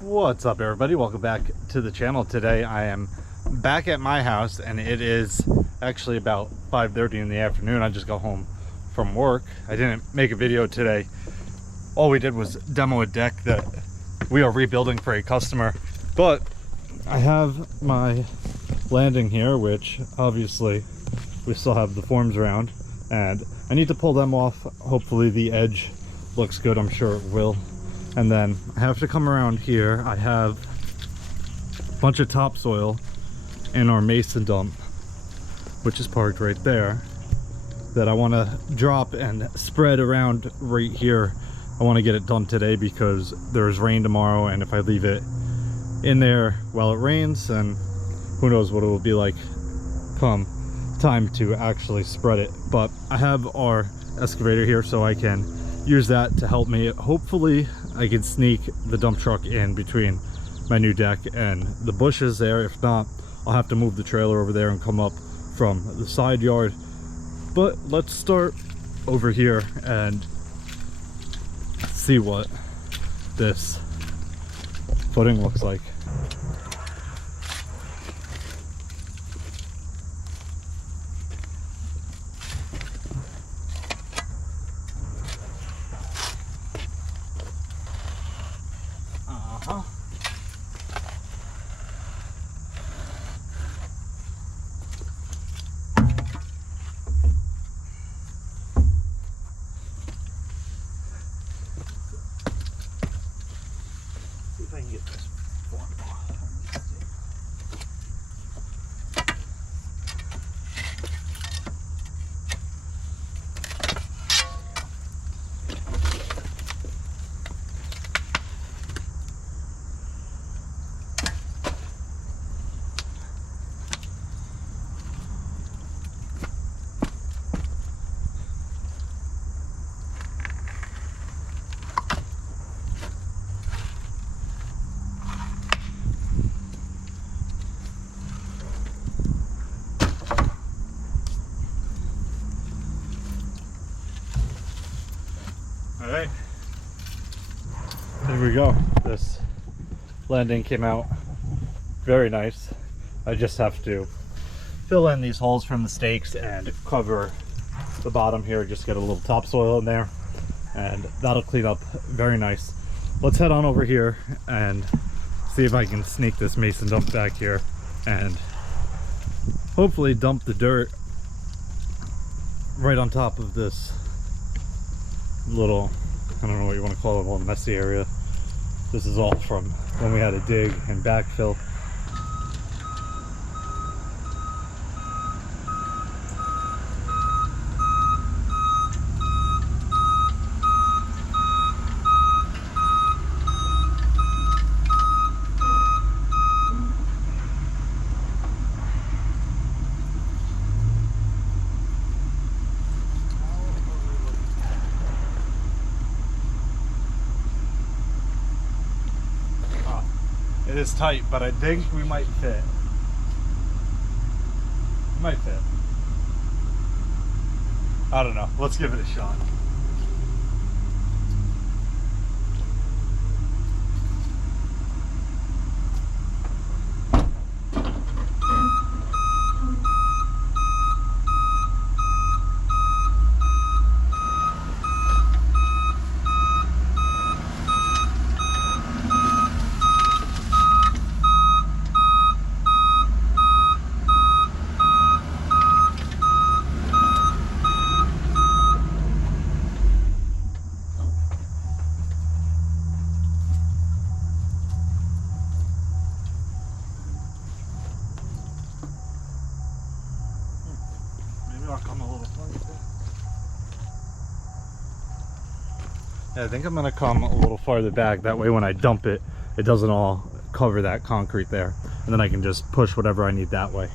What's up, everybody? Welcome back to the channel. Today I am back at my house and it is actually about 5:30 in the afternoon. I just got home from work. I didn't make a video today. All we did was demo a deck that we are rebuilding for a customer, but I have my landing here, which obviously we still have the forms around, and I need to pull them off. Hopefully the edge looks good. I'm sure it will. And then I have to come around here. I have a bunch of topsoil in our mason dump, which is parked right there, that I want to drop and spread around right here. I want to get it done today because there's rain tomorrow, and if I leave it in there while it rains, then who knows what it will be like come time to actually spread it. But I have our excavator here, so I can use that to help me. Hopefully I can sneak the dump truck in between my new deck and the bushes there. If not, I'll have to move the trailer over there and come up from the side yard. But let's start over here and see what this footing looks like. If I can get this form off. Alright, there we go. This landing came out very nice. I just have to fill in these holes from the stakes and cover the bottom here, just get a little topsoil in there, and that'll clean up very nice. Let's head on over here and see if I can sneak this mason dump back here and hopefully dump the dirt right on top of this little, I don't know what you want to call it, a little messy area. This is all from when we had to dig and backfill. It is tight, but I think we might fit. Might fit. I don't know. Let's give it a shot. I'll come a little farther. Yeah, I think I'm gonna come a little farther back. That way when I dump it, it doesn't all cover that concrete there. And then I can just push whatever I need that way.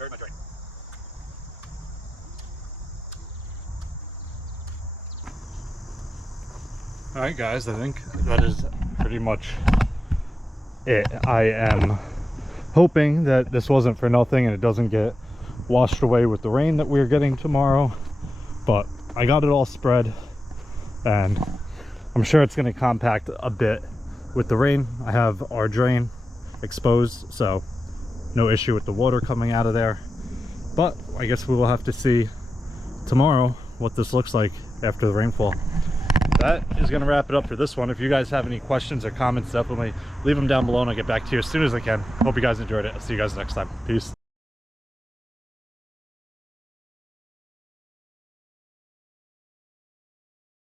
very much rain. Alright guys, I think that is pretty much it. I am hoping that this wasn't for nothing and it doesn't get washed away with the rain that we're getting tomorrow, but I got it all spread and I'm sure it's going to compact a bit with the rain. I have our drain exposed, so no issue with the water coming out of there, but I guess we will have to see tomorrow what this looks like after the rainfall. That is going to wrap it up for this one. If you guys have any questions or comments, definitely leave them down below and I'll get back to you as soon as I can. Hope you guys enjoyed it. I'll see you guys next time. Peace.